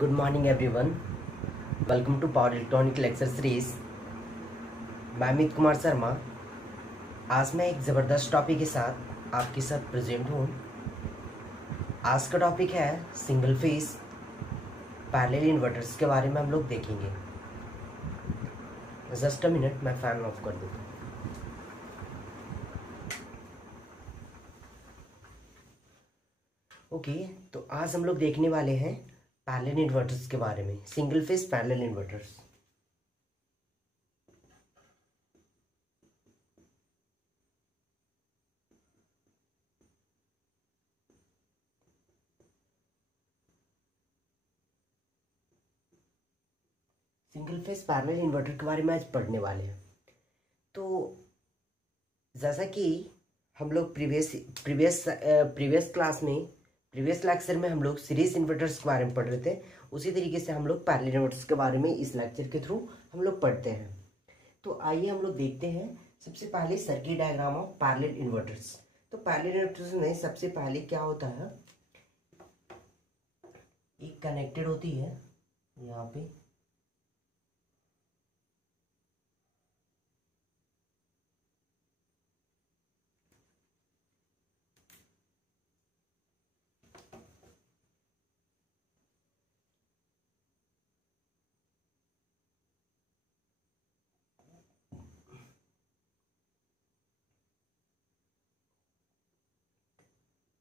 Good morning everyone, welcome to power electronic lecture series. मैं अमित कुमार शर्मा। आज मैं एक ज़बरदस्त टॉपिक के साथ आपके साथ प्रेजेंट हूँ। आज का टॉपिक है सिंगल फेज पैरेलल इन्वर्टर्स के बारे में हम लोग देखेंगे। जस्ट अ मिनट, मैं फैन ऑफ कर दूँ। ओके, तो आज हम लोग देखने वाले हैं पैरेलल इन्वर्टर्स के बारे में, single phase parallel inverters. Single phase parallel inverter के बारे में आज पढ़ने वाले हैं। तो जैसा कि हम लोग प्रीवियस लेक्चर में हम लोग सीरीज इन्वर्टर्स के बारे में पढ़ रहे थे, उसी तरीके से हम लोग पैरेलल इन्वर्टर्स के बारे में इस लेक्चर के थ्रू हम लोग पढ़ते हैं। तो आइए हम लोग देखते हैं सबसे पहले circuit diagram of parallel inverters. तो पैरेलल इन्वर्टर्स में सबसे पहले क्या होता है, एक कनेक्टेड होती है यहाँ पे,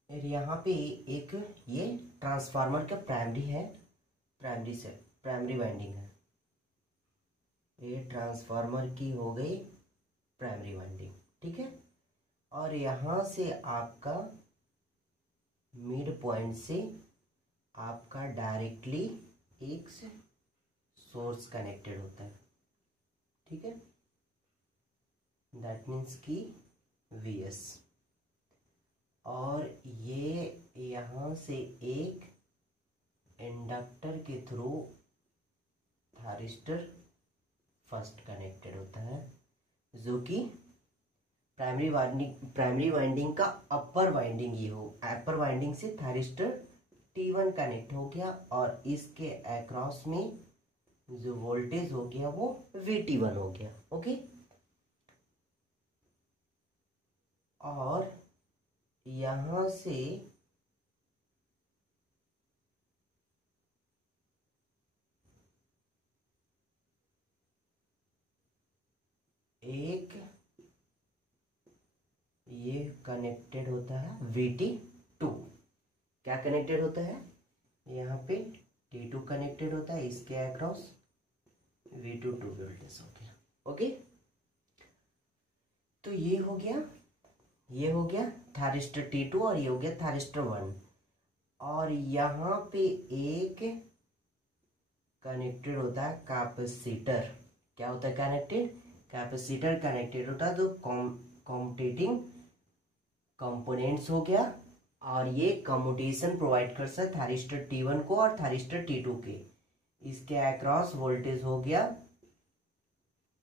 और यहाँ पे एक ये ट्रांसफार्मर का प्राइमरी है, प्राइमरी वाइंडिंग है। ये ट्रांसफार्मर की हो गई प्राइमरी वाइंडिंग, ठीक है। और यहाँ से आपका मिड पॉइंट से आपका डायरेक्टली एक सोर्स कनेक्टेड होता है, ठीक है। दैट मीन्स कि Vs, और ये यहाँ से एक इंडक्टर के थ्रू थारिस्टर फर्स्ट कनेक्टेड होता है, जो कि प्राइमरी वाइंडिंग का अपर वाइंडिंग ये हो, अपर वाइंडिंग से थारिस्टर T1 कनेक्ट हो गया, और इसके अक्रॉस में जो वोल्टेज हो गया वो VT1 हो गया, ओके। और यहां से एक ये कनेक्टेड होता है VT2। क्या कनेक्टेड होता है, यहाँ पे T2 कनेक्टेड होता है, इसके अक्रॉस V2 वोल्टेज हो गया, ओके। तो ये हो गया थारिस्टर T2, और ये हो गया थारिस्टर 1। और यहाँ पे एक कनेक्टेड होता है कैपेसिटर। क्या होता है कनेक्टेड, कैपेसिटर कनेक्टेड होता है, तो कॉम्यूटेटिंग कंपोनेंट्स हो गया, और ये कम्यूटेशन प्रोवाइड कर सकता है थारिस्टर T1 को और थारिस्टर T2 के। इसके अक्रॉस वोल्टेज हो गया,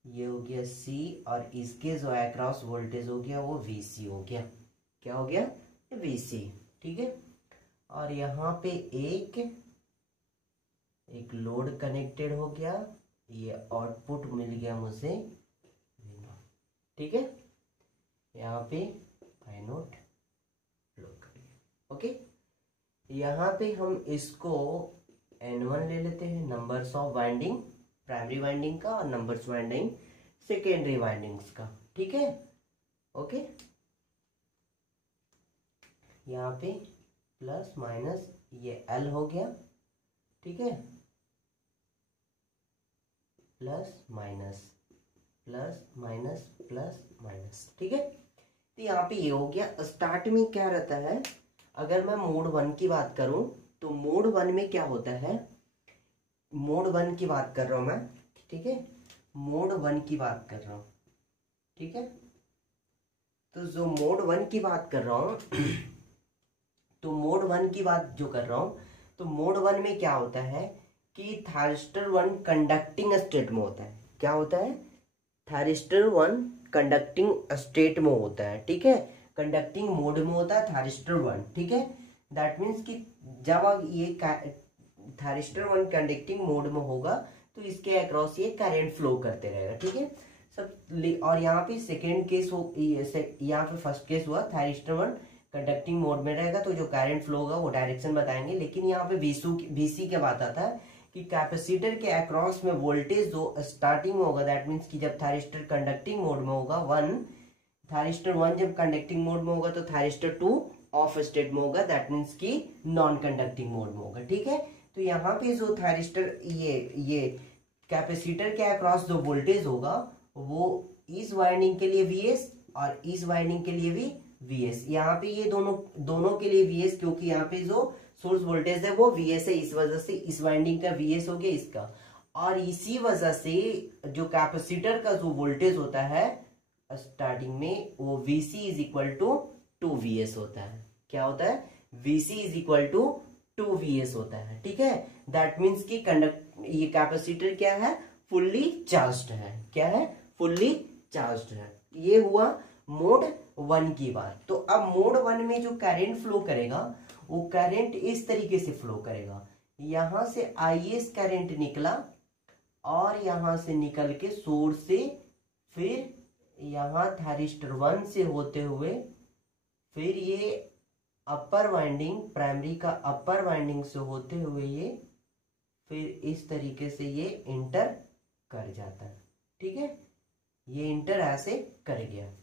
ये हो गया C, और इसके जो अक्रॉस वोल्टेज हो गया वो VC हो गया। क्या हो गया, VC, ठीक है। और यहाँ पे एक लोड कनेक्टेड हो गया, ये आउटपुट मिल गया मुझे, ठीक है। यहाँ पे I0 फ्लो कर गया, ओके। यहाँ पे हम इसको N1 ले लेते हैं, numbers of winding primary winding का, और नंबर्स वाइंडिंग सेकेंडरी वाइंडिंग्स का, ठीक है, ओके। यहाँ पे प्लस माइनस ये L हो गया, ठीक है, प्लस माइनस प्लस माइनस, ठीक है। तो यहाँ पे ये हो गया। स्टार्ट में क्या रहता है, अगर मैं मोड 1 की बात करूं तो मोड 1 में क्या होता है, मोड 1 की बात कर रहा हूं मैं, ठीक है, मोड 1 की बात कर रहा हूं, ठीक है। तो जो मोड 1 की बात कर रहा हूं तो मोड 1 की बात जो कर रहा हूं, तो मोड 1 में क्या होता है कि थारिस्टर 1 कंडक्टिंग स्टेट में होता है। क्या होता है, थारिस्टर 1 कंडक्टिंग स्टेट में होता है, ठीक है, कंडक्टिंग मोड में होता है थारिस्टर 1, ठीक है। दैट मीन्स कि जब ये थायरिस्टर 1 कंडक्टिंग मोड में होगा तो इसके अक्रॉस ये करंट फ्लो करते रहेगा, ठीक है सब। और यहाँ पे सेकेंड केस हो, यहाँ पे फर्स्ट केस हुआ थायरिस्टर 1 कंडक्टिंग मोड में रहेगा तो जो करंट फ्लो होगा वो डायरेक्शन बताएंगे। लेकिन यहाँ पे वीसी क्या बात आता है कि कैपेसिटर के अक्रॉस में वोल्टेज जो स्टार्टिंग में होगा, दैट मीन्स कि जब थायरिस्टर कंडक्टिंग मोड में होगा थायरिस्टर 1 जब कंडक्टिंग मोड में होगा तो थायरिस्टर 2 ऑफ स्टेट में होगा, दैट मीन्स कि नॉन कंडक्टिंग मोड में होगा, ठीक है। तो यहाँ पे जो थायरिस्टर ये कैपेसिटर के अक्रॉस जो वोल्टेज होगा वो इस वाइंडिंग के लिए Vs और इस वाइंडिंग के लिए भी Vs। यहाँ पे ये दोनों के लिए Vs, क्योंकि यहाँ पे जो सोर्स वोल्टेज है वो Vs है, इस वजह से इस वाइंडिंग का Vs हो गया इसका। और इसी वजह से जो कैपेसिटर का जो वोल्टेज होता है स्टार्टिंग में वो Vc is equal to 2Vs होता है। क्या होता है? Vc is equal to 2Vs होता है, ठीक है। दैट मीन्स कि ये कैपेसिटर क्या है? फुल्ली चार्ज्ड है। क्या है? फुल्ली चार्ज्ड है। ये हुआ मोड 1 की बात। तो अब मोड 1 में जो करंट फ्लो करेगा वो करंट इस तरीके से फ्लो करेगा, यहां से Is करंट निकला और यहां से निकल के सोर्स से फिर यहां थायरिस्टर 1 से होते हुए फिर ये अपर वाइंडिंग, प्राइमरी का अपर वाइंडिंग से होते हुए ये फिर इस तरीके से ये इंटर कर जाता है, ठीक है। ये इंटर ऐसे कर गया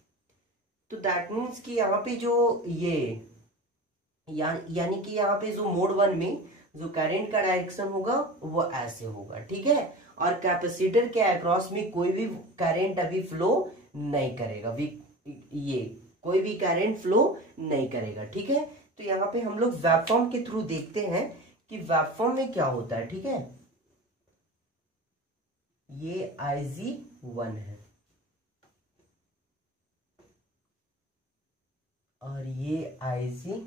तो दैट मीन्स कि यहाँ पे जो ये यानी कि यहाँ पे जो मोड 1 में जो करंट का डायरेक्शन होगा वो ऐसे होगा, ठीक है। और कैपेसिटर के अक्रॉस में कोई भी करंट अभी फ्लो नहीं करेगा, ये कोई भी करंट फ्लो नहीं करेगा, ठीक है। तो यहाँ पे हम लोग वेवफॉर्म के थ्रू देखते हैं कि वेवफॉर्म में क्या होता है, ठीक है। ये Ig1 है और ये Ig2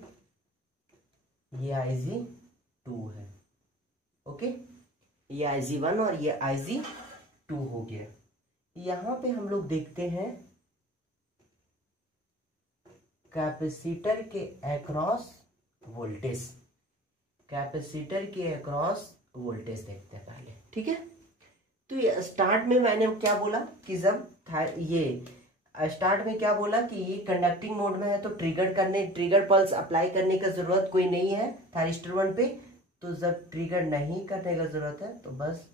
है, ओके। ये Ig1 और ये Ig2 हो गया। यहां पे हम लोग देखते हैं कैपेसिटर के अक्रॉस वोल्टेज, कैपेसिटर के अक्रॉस वोल्टेज देखते हैं पहले, ठीक है। तो ये स्टार्ट में मैंने क्या बोला कि जब ये स्टार्ट में क्या बोला कि ये कंडक्टिंग मोड में है तो ट्रिगर पल्स अप्लाई करने का जरूरत कोई नहीं है थायरिस्टर 1 पे। तो जब ट्रिगर नहीं करने का जरूरत है तो बस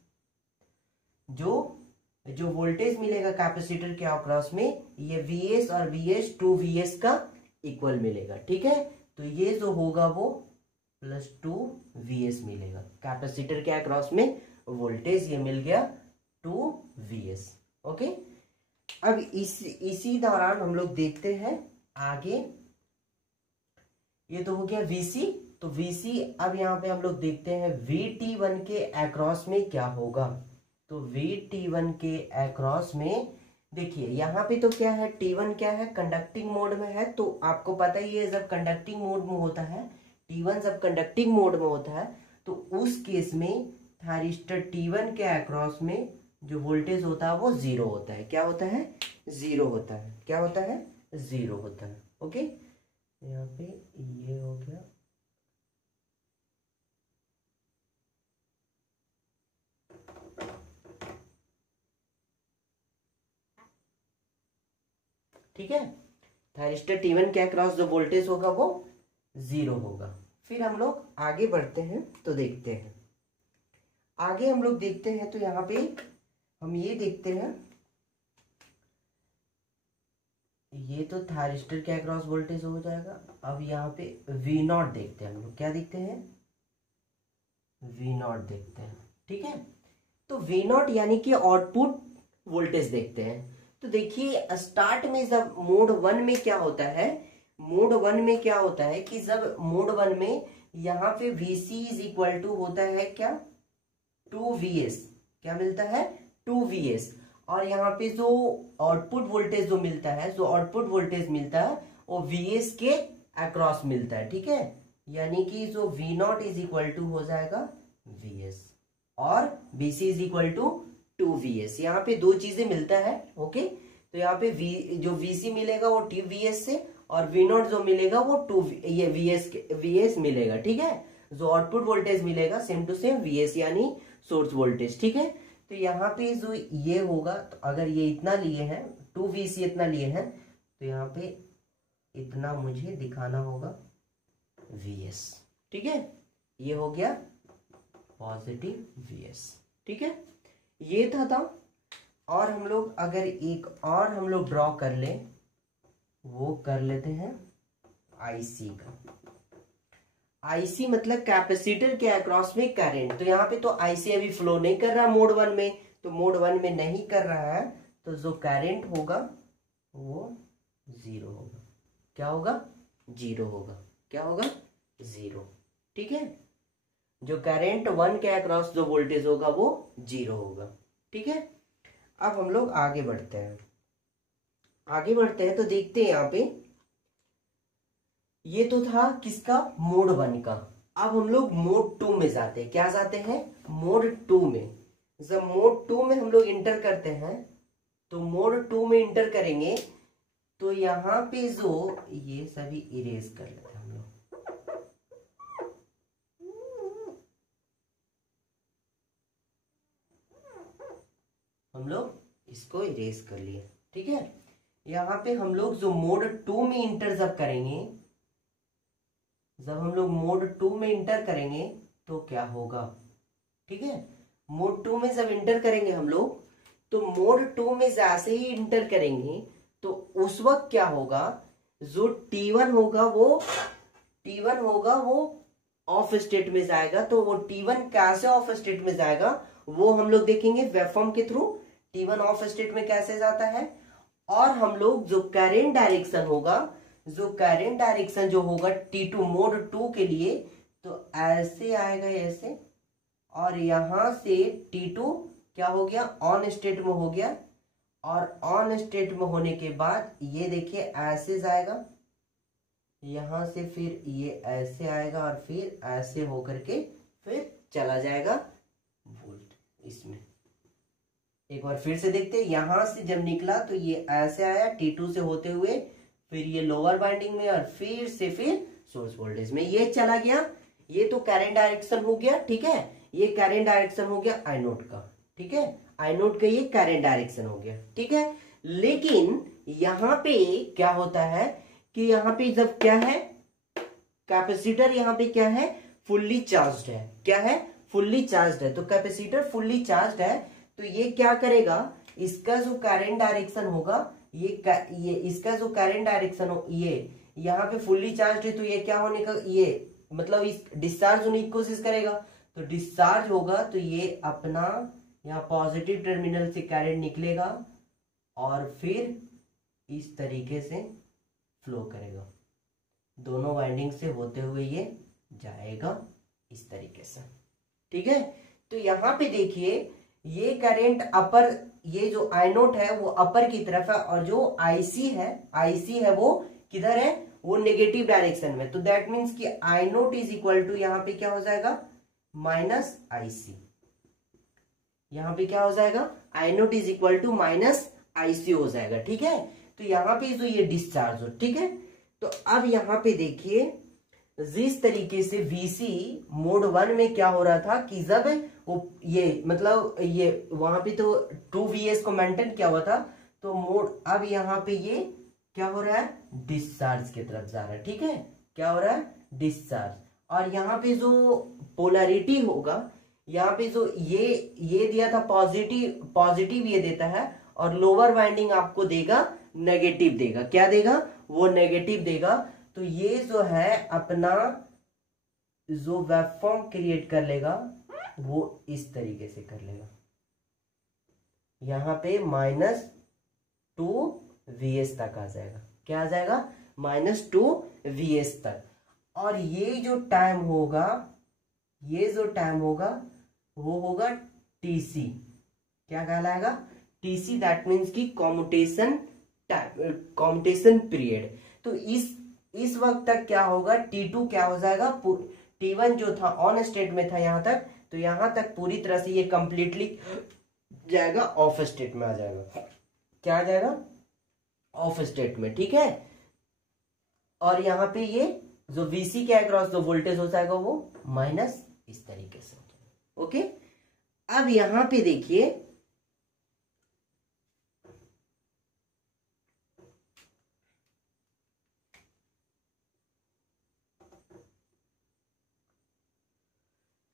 जो वोल्टेज मिलेगा कैपेसिटर के अक्रॉस में ये Vs और Vs 2Vs का इक्वल मिलेगा, ठीक है। तो ये जो होगा वो प्लस 2Vs मिलेगा। कैपेसिटर के अक्रॉस में वोल्टेज ये मिल गया 2Vs, ओके। अब इसी दौरान हम लोग देखते हैं आगे। ये तो हो गया Vc। तो Vc अब यहां पे हम लोग देखते हैं Vt1 के अक्रॉस में क्या होगा। तो Vt1 के अक्रॉस में देखिए यहाँ पे तो क्या है, T1 क्या है? कंडक्टिंग मोड में है। तो आपको पता ही है जब कंडक्टिंग मोड में होता है, T1 जब कंडक्टिंग मोड में होता है तो उस केस में थायरिस्टर T1 के अक्रॉस में जो वोल्टेज होता है वो 0 होता है। क्या होता है? 0 होता है। क्या होता है? 0 होता है, ओके। यहाँ पे ये हो गया। ठीक है, थायरिस्टर T1 के अक्रॉस जो वोल्टेज होगा वो 0 होगा। फिर हम लोग आगे बढ़ते हैं तो देखते हैं, आगे हम लोग देखते हैं तो यहाँ पे हम ये देखते हैं, ये तो थायरिस्टर के अक्रॉस वोल्टेज हो जाएगा। अब यहाँ पे V0 देखते हैं हम लोग। क्या देखते हैं? V0 देखते हैं, ठीक है। तो V0 यानी कि आउटपुट वोल्टेज देखते हैं। तो देखिए स्टार्ट में जब मोड 1 में क्या होता है, मोड 1 में क्या होता है कि जब मोड 1 में यहाँ पे Vc इज इक्वल टू होता है क्या? 2Vs। क्या मिलता है? 2Vs। और यहाँ पे जो आउटपुट वोल्टेज जो मिलता है, जो आउटपुट वोल्टेज मिलता है वो Vs के अक्रॉस मिलता है, ठीक है। यानी कि जो V0 इज इक्वल टू हो जाएगा Vs और Vc is equal to 2Vs। यहाँ पे दो चीजें मिलता है, ओके। तो यहाँ पे जो Vc मिलेगा वो 2Vs से और V0 जो मिलेगा वो Vs मिलेगा, ठीक है। जो आउटपुट वोल्टेज मिलेगा सेम टू सेम Vs यानी सोर्स वोल्टेज, ठीक है। तो यहाँ पे जो ये होगा, तो अगर ये इतना लिए हैं 2Vc इतना लिए हैं, तो यहाँ पे इतना मुझे दिखाना होगा Vs, ठीक है। ये हो गया पॉजिटिव Vs, ठीक है। ये था। और हम लोग अगर एक और हम लोग ड्रॉ कर ले, वो कर लेते हैं IC का। IC मतलब कैपेसिटर के अक्रॉस में करंट। तो यहाँ पे तो IC अभी फ्लो नहीं कर रहा मोड 1 में, तो मोड 1 में नहीं कर रहा है, तो जो करंट होगा वो 0 होगा। क्या होगा? 0 होगा। क्या होगा? 0, ठीक है। जो करंट 1 के अक्रॉस जो वोल्टेज होगा वो 0 होगा, ठीक है। अब हम लोग आगे बढ़ते हैं। तो देखते हैं यहाँ पे, ये तो था किसका? मोड 1 का। अब हम लोग मोड 2 में जाते हैं। क्या जाते हैं? मोड 2 में। जब मोड 2 में हम लोग इंटर करते हैं, तो मोड 2 में इंटर करेंगे तो यहाँ पे जो ये सभी इरेज कर लेते हैं हम लोग इसको इरेज कर लिए, ठीक है। यहाँ पे हम लोग जो मोड 2 में इंटर जब करेंगे, तो क्या होगा, ठीक है। मोड 2 में जब इंटर करेंगे हम लोग, तो मोड 2 में जैसे ही इंटर करेंगे तो उस वक्त क्या होगा, जो T1 होगा वो ऑफ स्टेट में जाएगा। तो वो T1 कैसे ऑफ स्टेट में जाएगा वो हम लोग देखेंगे वेवफॉर्म के थ्रू। T1 ऑफ स्टेट में कैसे जाता है, और हम लोग जो करंट डायरेक्शन जो होगा T2 मोड 2 के लिए, तो ऐसे आएगा ऐसे, और यहां से T2 क्या हो गया? ऑन स्टेट में हो गया। और ऑन स्टेट में होने के बाद ये देखिए ऐसे जाएगा, यहां से फिर ये ऐसे आएगा, और फिर ऐसे होकर के फिर चला जाएगा वोल्ट इसमें। एक बार फिर से देखते हैं, यहां से जब निकला तो ये ऐसे आया T2 से होते हुए, फिर ये लोअर वाइंडिंग में, और फिर सोर्स वोल्टेज में ये चला गया। ये तो करंट डायरेक्शन हो गया, ठीक है। ये करंट डायरेक्शन हो गया आई नोट का, ठीक है। आई नोट का ये करंट डायरेक्शन हो गया, ठीक है। लेकिन यहां पे क्या होता है कि यहाँ पे जब क्या है, कैपेसिटर यहाँ पे क्या है? फुल्ली चार्ज्ड है। क्या है? फुल्ली चार्ज्ड है। तो कैपेसिटर फुल्ली चार्ज्ड है, तो ये क्या करेगा? इसका जो करंट डायरेक्शन होगा, ये इसका जो करंट डायरेक्शन हो, ये यहाँ पे फुल्ली चार्ज है, तो ये क्या होने का, ये मतलब इस डिस्चार्ज होने की कोशिश करेगा। तो डिस्चार्ज होगा तो ये अपना यहाँ पॉजिटिव टर्मिनल से करंट निकलेगा, और फिर इस तरीके से फ्लो करेगा, दोनों वाइंडिंग से होते हुए ये जाएगा इस तरीके से, ठीक है। तो यहाँ पे देखिए, ये करंट अपर, ये जो आई नोट है वो अपर की तरफ है, और जो आईसी है वो किधर है? वो नेगेटिव डायरेक्शन में। तो दैट मीन्स कि I naught is equal to, यहाँ पे क्या हो जाएगा? Minus IC. यहाँ पे क्या हो जाएगा? I naught is equal to minus IC हो जाएगा, ठीक है। तो यहाँ पे जो ये डिस्चार्ज हो, ठीक है। तो अब यहाँ पे देखिए, जिस तरीके से Vc मोड 1 में क्या हो रहा था कि जब वो ये मतलब ये वहां पे तो 2Vs को मेंटेन किया हुआ था, तो मोड अब यहाँ पे ये क्या हो रहा है? डिस्चार्ज की तरफ जा रहा है, ठीक है। क्या हो रहा है? डिस्चार्ज। और यहाँ पे जो पोलैरिटी होगा, यहाँ पे जो ये दिया था पॉजिटिव ये देता है, और लोअर वाइंडिंग आपको देगा नेगेटिव देगा। क्या देगा? वो नेगेटिव देगा। तो ये जो है अपना जो वेवफॉर्म क्रिएट कर लेगा वो इस तरीके से कर लेगा, यहां पे -2Vs तक आ जाएगा। क्या आ जाएगा? -2Vs तक। और ये जो टाइम होगा वो होगा TC। क्या कहलाएगा? TC। दैट मीन्स की कॉम्यूटेशन पीरियड। तो इस वक्त तक क्या होगा? T2 क्या हो जाएगा? T1 जो था ऑन स्टेट में था यहां तक, तो यहां तक पूरी तरह से ये कंप्लीटली जाएगा ऑफ स्टेट में आ जाएगा। क्या आ जाएगा? ऑफ स्टेट में, ठीक है। और यहाँ पे ये जो VC के अक्रॉस जो वोल्टेज हो जाएगा वो माइनस इस तरीके से हो जाएगा। ओके, अब यहां पे देखिए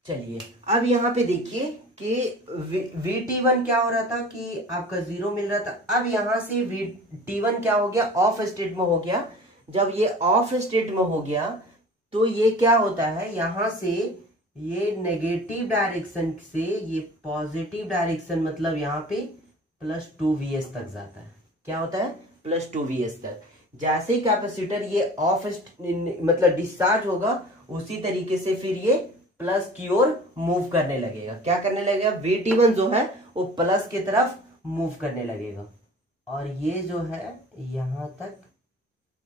चलिए अब यहां पे देखिए कि VT1 क्या हो रहा था कि आपका 0 मिल रहा था। अब यहां से VT1 क्या हो गया, ऑफ स्टेट में हो गया। जब ये ऑफ स्टेट में हो गया तो ये क्या होता है, यहां से ये नेगेटिव डायरेक्शन से ये पॉजिटिव डायरेक्शन, मतलब यहाँ पे +2Vs तक जाता है। क्या होता है, +2Vs तक। जैसे ही कैपेसिटर ये ऑफ मतलब डिस्चार्ज होगा, उसी तरीके से फिर ये प्लस की ओर मूव करने लगेगा। क्या करने लगेगा, VT1 जो है वो प्लस की तरफ मूव करने लगेगा, और ये जो है यहां तक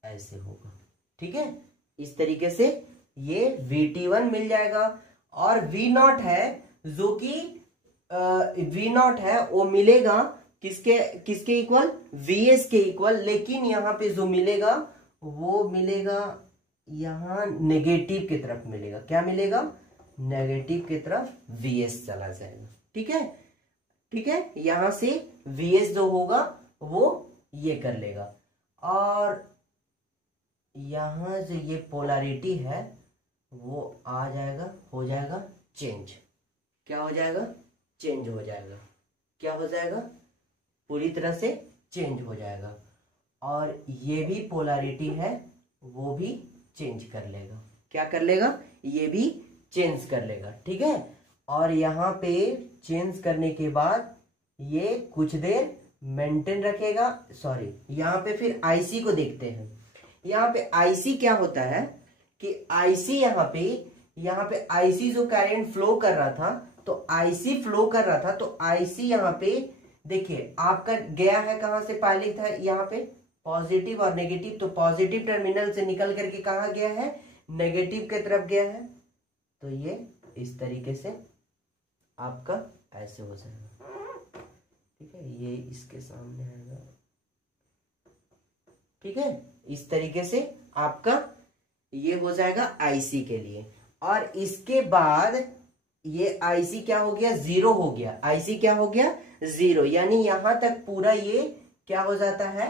ऐसे होगा। ठीक है, इस तरीके से ये VT1 मिल जाएगा। और V0 है जो कि V0 है वो मिलेगा किसके इक्वल, Vs के इक्वल। लेकिन यहाँ पे जो मिलेगा वो मिलेगा यहाँ नेगेटिव की तरफ मिलेगा। क्या मिलेगा, नेगेटिव की तरफ Vs चला जाएगा। ठीक है, ठीक है, यहां से Vs जो होगा वो ये कर लेगा, और यहां जो ये पोलैरिटी है वो आ जाएगा, हो जाएगा चेंज। क्या हो जाएगा, चेंज हो जाएगा। क्या हो जाएगा, पूरी तरह से चेंज हो जाएगा। और ये भी पोलैरिटी है वो भी चेंज कर लेगा। क्या कर लेगा, ये भी चेंज कर लेगा। ठीक है, और यहाँ पे चेंज करने के बाद ये कुछ देर मेंटेन रखेगा। सॉरी, यहाँ पे फिर IC को देखते हैं। यहाँ पे IC क्या होता है कि IC यहाँ पे IC जो करंट फ्लो कर रहा था, तो IC फ्लो कर रहा था, तो IC यहाँ पे देखिए आपका गया है कहां से, पहले था यहाँ पे पॉजिटिव और नेगेटिव, तो पॉजिटिव टर्मिनल से निकल करके कहां गया है, नेगेटिव की तरफ गया है। तो ये इस तरीके से आपका ऐसे हो जाएगा। ठीक है, ये इसके सामने आएगा। ठीक है, इस तरीके से आपका ये हो जाएगा IC के लिए। और इसके बाद ये IC क्या हो गया, 0 हो गया। IC क्या हो गया, 0, यानी यहां तक पूरा ये क्या हो जाता है,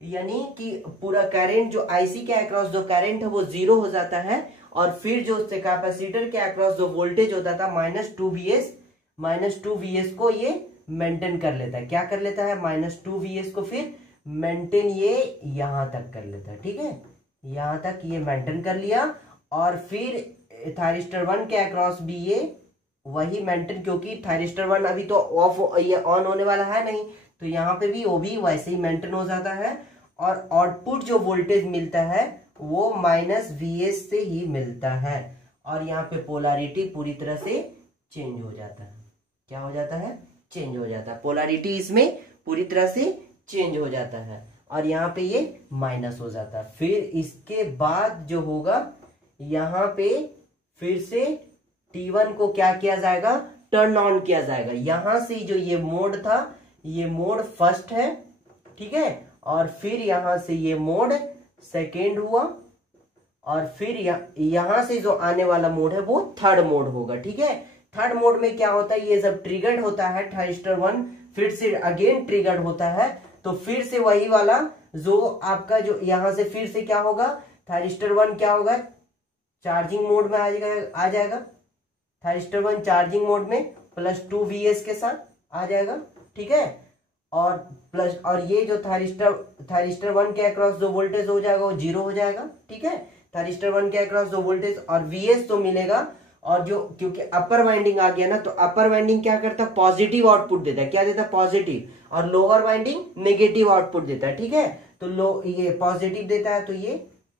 यानी कि पूरा करंट जो IC के अक्रॉस जो करंट है वो 0 हो जाता है। और फिर जो कैपेसिटर के अक्रॉस जो वोल्टेज होता था -2Vs को ये मेंटेन कर लेता है। क्या कर लेता है, -2Vs को फिर मेंटेन ये यहां तक कर लेता है। ठीक है, यहां तक ये मेंटेन कर लिया। और फिर थायरिस्टर 1 के अक्रॉस भी ये वही मेंटेन, क्योंकि थायरिस्टर 1 अभी तो ऑफ ये ऑन होने वाला है नहीं, तो यहाँ पे भी वो भी वैसे ही मेंटेन हो जाता है। और आउटपुट जो वोल्टेज मिलता है वो -Vs से ही मिलता है। और यहाँ पे पोलैरिटी पूरी तरह से चेंज हो जाता है। क्या हो जाता है, चेंज हो जाता है। पोलैरिटी इसमें पूरी तरह से चेंज हो जाता है, और यहाँ पे ये माइनस हो जाता है। फिर इसके बाद जो होगा, यहाँ पे फिर से T1 को क्या किया जाएगा, टर्न ऑन किया जाएगा। यहां से जो ये मोड था, ये मोड फर्स्ट है। ठीक है, और फिर यहां से ये मोड सेकेंड हुआ, और फिर यहां से जो आने वाला मोड है वो थर्ड मोड होगा। ठीक है, थर्ड मोड में क्या होता है, ये जब ट्रिगर्ड होता है थायरिस्टर 1, फिर से अगेन ट्रिगर्ड होता है, तो फिर से वही वाला जो आपका जो यहां से फिर से क्या होगा, थायरिस्टर 1 क्या होगा, चार्जिंग मोड में आ जाएगा। थायरिस्टर 1 चार्जिंग मोड में +2Vs के साथ आ जाएगा। ठीक है, और ये जो थायरिस्टर 1 के अक्रॉस जो वोल्टेज हो जाएगा वो 0 हो जाएगा। ठीक है, थायरिस्टर 1 के अक्रॉस जो वोल्टेज और Vs तो मिलेगा। और जो क्योंकि अपर वाइंडिंग आ गया ना, तो अपर वाइंडिंग क्या करता है, पॉजिटिव आउटपुट देता है। क्या देता है, पॉजिटिव। और लोअर वाइंडिंग नेगेटिव आउटपुट देता है। ठीक है, तो ये पॉजिटिव देता है, तो ये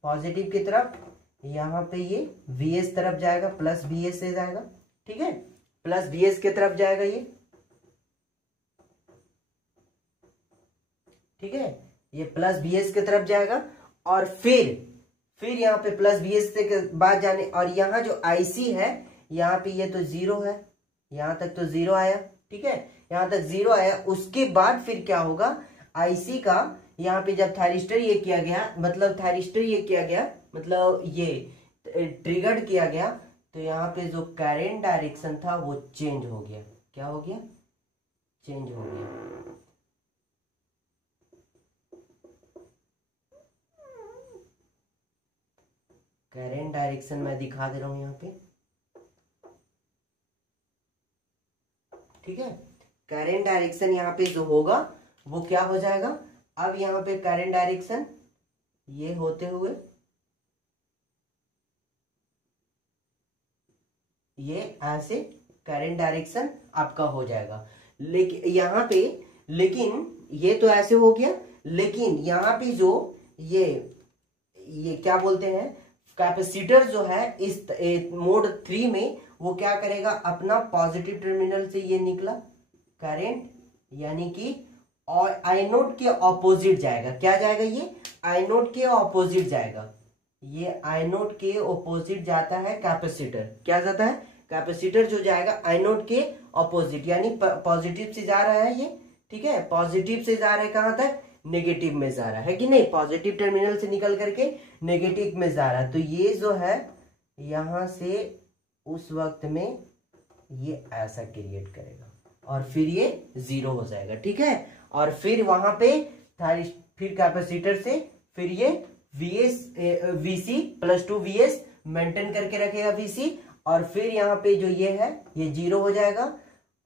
पॉजिटिव की तरफ यहाँ पे ये Vs तरफ जाएगा, +Vs से जाएगा। ठीक है, +Vs की तरफ जाएगा ये। ठीक है, ये +Vs की तरफ जाएगा। और फिर यहाँ पे +Vs के बाद जाने, और यहाँ जो IC है यहाँ पे ये तो 0 है, यहाँ तक तो 0 आया। ठीक है, यहाँ तक 0 आया। उसके बाद फिर क्या होगा, IC का यहाँ पे जब थायरिस्टर ये किया गया, मतलब थायरिस्टर ये किया गया, मतलब ये ट्रिगर्ड किया गया, तो यहाँ पे जो करंट डायरेक्शन था वो चेंज हो गया। क्या हो गया? चेंज हो गया। करंट डायरेक्शन मैं दिखा दे रहा हूं यहाँ पे, ठीक है। करंट डायरेक्शन यहाँ पे जो होगा वो क्या हो जाएगा? अब यहाँ पे करंट डायरेक्शन ये होते हुए ये ऐसे करंट डायरेक्शन आपका हो जाएगा। लेकिन यहाँ पे, लेकिन ये तो ऐसे हो गया, लेकिन यहाँ पे जो ये क्या बोलते हैं, कैपेसिटर जो है इस मोड 3 में वो क्या करेगा? अपना पॉजिटिव टर्मिनल से ये निकला करंट, यानी कि और आई नोड के ऑपोजिट जाएगा। क्या जाएगा? ये आई नोड के ऑपोजिट जाएगा। ये आई नोड के ऑपोजिट जाता है कैपेसिटर। क्या जाता है? कैपेसिटर जो जाएगा आई नोड के ऑपोजिट, यानी पॉजिटिव से जा रहा है ये, ठीक है। पॉजिटिव से जा रहा है कहां तक? नेगेटिव में जा रहा है कि नहीं? पॉजिटिव टर्मिनल से निकल करके नेगेटिव में जा रहा है। तो ये जो है यहां से उस वक्त में ये ऐसा क्रिएट करेगा और फिर ये 0 हो जाएगा, ठीक है। और फिर वहां पे फिर कैपेसिटर से फिर ये VC +2 VS मेंटेन करके रखेगा VC, और फिर यहाँ पे जो ये है ये 0 हो जाएगा,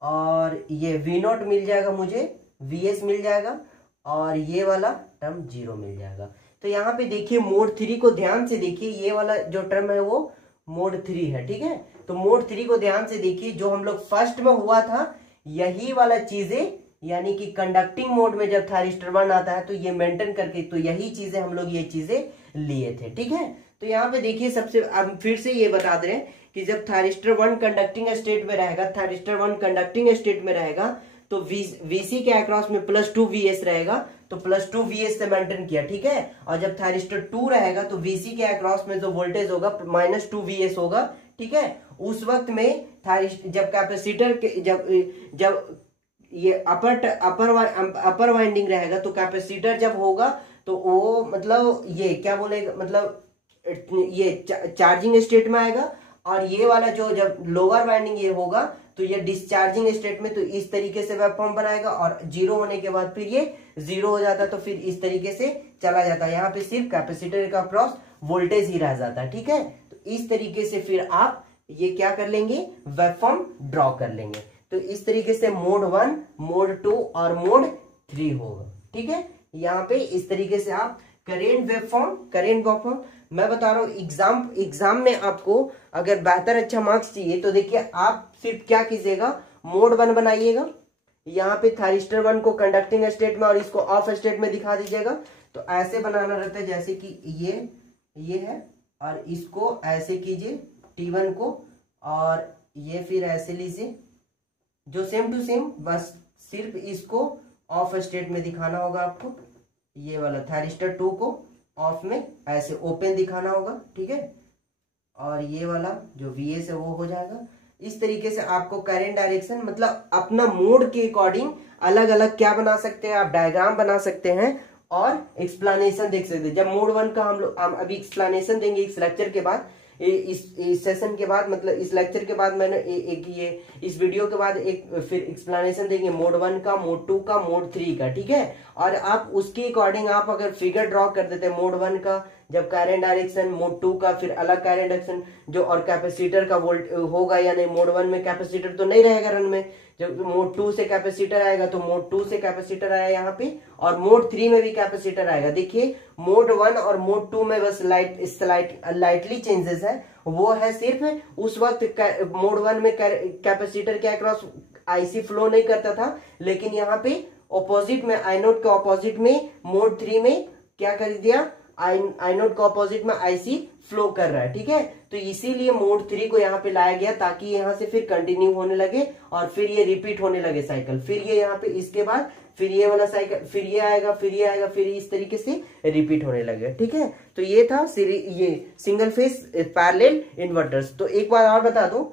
और ये V0 मिल जाएगा मुझे, VS मिल जाएगा, और ये वाला टर्म 0 मिल जाएगा। तो यहाँ पे देखिए मोड 3 को ध्यान से देखिए, ये वाला जो टर्म है वो मोड 3 है, ठीक है। तो मोड 3 को ध्यान से देखिए, जो हम लोग फर्स्ट में हुआ था यही वाला चीजें, यानी कि कंडक्टिंग मोड में जब थायरिस्टर 1 आता है तो ये मेंटेन करके, तो यही चीजें हम लोग ये चीजें लिए थे, ठीक है। तो यहाँ पे देखिए सबसे, अब फिर से ये बता दे रहे हैं कि जब थायरिस्टर 1 कंडक्टिंग स्टेट में रहेगा, थायरिस्टर 1 कंडक्टिंग स्टेट में रहेगा, तो VC के अक्रॉस में +2 VS रहेगा, तो +2 VS से मेंटेन किया, ठीक है। और जब थायरिस्टर 2 रहेगा तो VC के अक्रॉस में जो वोल्टेज होगा -2 VS होगा, ठीक है। उस वक्त में जब कैपेसिटर के जब ये अपर वाइंडिंग रहेगा, तो कैपेसिटर जब होगा तो वो मतलब ये क्या बोलेगा, मतलब ये चार्जिंग स्टेट में आएगा, और ये वाला जो जब लोअर वाइंडिंग ये होगा तो ये डिस्चार्जिंग स्टेट में, तो इस तरीके से वेवफॉर्म बनाएगा, और 0 होने के बाद फिर ये 0 हो जाता है, तो फिर इस तरीके से चला जाता है। यहाँ पे सिर्फ कैपेसिटर का क्रॉस वोल्टेज ही रह जाता है, ठीक है। तो इस तरीके से फिर आप ये क्या कर लेंगे? वेवफॉर्म ड्रॉ कर लेंगे। तो इस तरीके से मोड 1, मोड 2 और मोड 3 होगा, ठीक है। यहाँ पे इस तरीके से आप करेंट वेवफॉर्म मैं बता रहा हूँ। एग्जाम में आपको अगर बेहतर अच्छा मार्क्स चाहिए तो देखिए आप सिर्फ क्या कीजिएगा, मोड 1 बनाइएगा, यहाँ पे थायरिस्टर 1 को कंडक्टिंग स्टेट में और इसको ऑफ स्टेट में दिखा दीजिएगा। तो ऐसे बनाना रहता है, जैसे कि ये है, और इसको ऐसे कीजिए T1 को, और ये फिर ऐसे लीजिए, जो सेम टू सेम, बस सिर्फ इसको ऑफ स्टेट में दिखाना होगा आपको। ये वाला थायरिस्टर 2 को ऑफ में ऐसे ओपन दिखाना होगा, ठीक है। और ये वाला जो VS है वो हो जाएगा। इस तरीके से आपको करंट डायरेक्शन, मतलब अपना मोड के अकॉर्डिंग अलग अलग क्या बना सकते हैं आप, डायग्राम बना सकते हैं और एक्सप्लेनेशन देख सकते हैं। जब मोड 1 का हम अभी एक्सप्लेनेशन देंगे इस लेक्चर के बाद, इस सेशन के बाद, मतलब इस लेक्चर के बाद मैंने ये इस वीडियो के बाद एक फिर एक्सप्लेनेशन देंगे मोड 1 का, मोड 2 का, मोड 3 का, ठीक है। और आप उसके अकॉर्डिंग आप अगर फिगर ड्रॉ कर देते हैं मोड 1 का जब करंट डायरेक्शन, मोड 2 का फिर अलग करंट डायरेक्शन जो, और कैपेसिटर का वोल्ट होगा या नहीं। मोड 1 में कैपेसिटर तो नहीं रहेगा रन में, जब मोड 2 से कैपेसिटर आएगा तो मोड 2 से कैपेसिटर आया यहाँ पे, और मोड 3 में भी कैपेसिटर आएगा। देखिए मोड 1 और मोड 2 में बस लाइटली चेंजेस है, वो है सिर्फ उस वक्त मोड 1 में कैपेसिटर के अक्रॉस IC फ्लो नहीं करता था, लेकिन यहाँ पे ऑपोजिट में, आई नोड के ऑपोजिट में मोड 3 में क्या कर दिया, आई नोड के ऑपोजिट में IC फ्लो कर रहा है, ठीक है। तो इसीलिए मोड 3 को यहाँ पे लाया गया, ताकि यहाँ से फिर कंटिन्यू होने लगे और फिर ये रिपीट होने लगे साइकिल। फिर ये यहाँ पे इसके बाद फिर ये वाला साइकिल, फिर ये आएगा, फिर ये आएगा, फिर इस तरीके से रिपीट होने लगे, ठीक है। तो ये था ये सिंगल फेज पैरेलल इन्वर्टर्स। तो एक बार और बता दूं,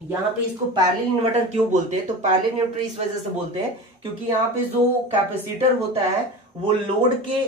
यहाँ पे इसको पैरेलल इन्वर्टर क्यों बोलते हैं? तो पैरेलल इन्वर्टर इस वजह से बोलते हैं क्योंकि यहाँ पे जो कैपेसिटर होता है वो लोड के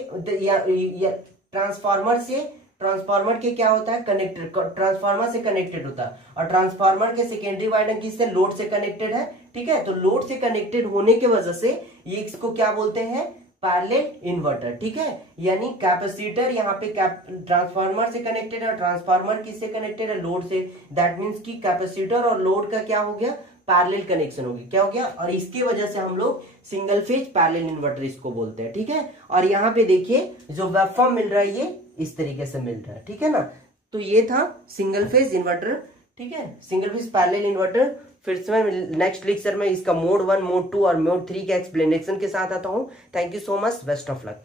या ट्रांसफार्मर से ट्रांसफार्मर के क्या होता है, कनेक्टेड, ट्रांसफार्मर से कनेक्टेड होता है, और ट्रांसफार्मर के सेकेंडरी वाइंडिंग किससे, लोड से कनेक्टेड है, ठीक है। तो लोड से कनेक्टेड होने की वजह से ये इसको क्या बोलते हैं, पैरेलल इन्वर्टर, ठीक है। यानी कैपेसिटर यहाँ पे ट्रांसफार्मर से कनेक्टेड है, ट्रांसफार्मर किससे कनेक्टेड है, लोड से। दैट मीन्स कि कैपेसिटर और लोड का क्या हो गया, पैरेलल कनेक्शन हो गया, क्या हो गया, और इसकी वजह से हम लोग सिंगल फेज पैरेलल इन्वर्टर इसको बोलते हैं, ठीक है। और यहाँ पे देखिए जो वेवफॉर्म मिल रहा है ये इस तरीके से मिल रहा है, ठीक है ना। तो ये था सिंगल फेज इन्वर्टर, ठीक है, सिंगल फेज पैरेलल इन्वर्टर। फिर से मैं नेक्स्ट लेक्चर में इसका मोड 1, मोड 2 और मोड 3 के एक्सप्लेनेशन के साथ आता हूं। Thank you so much, best of luck.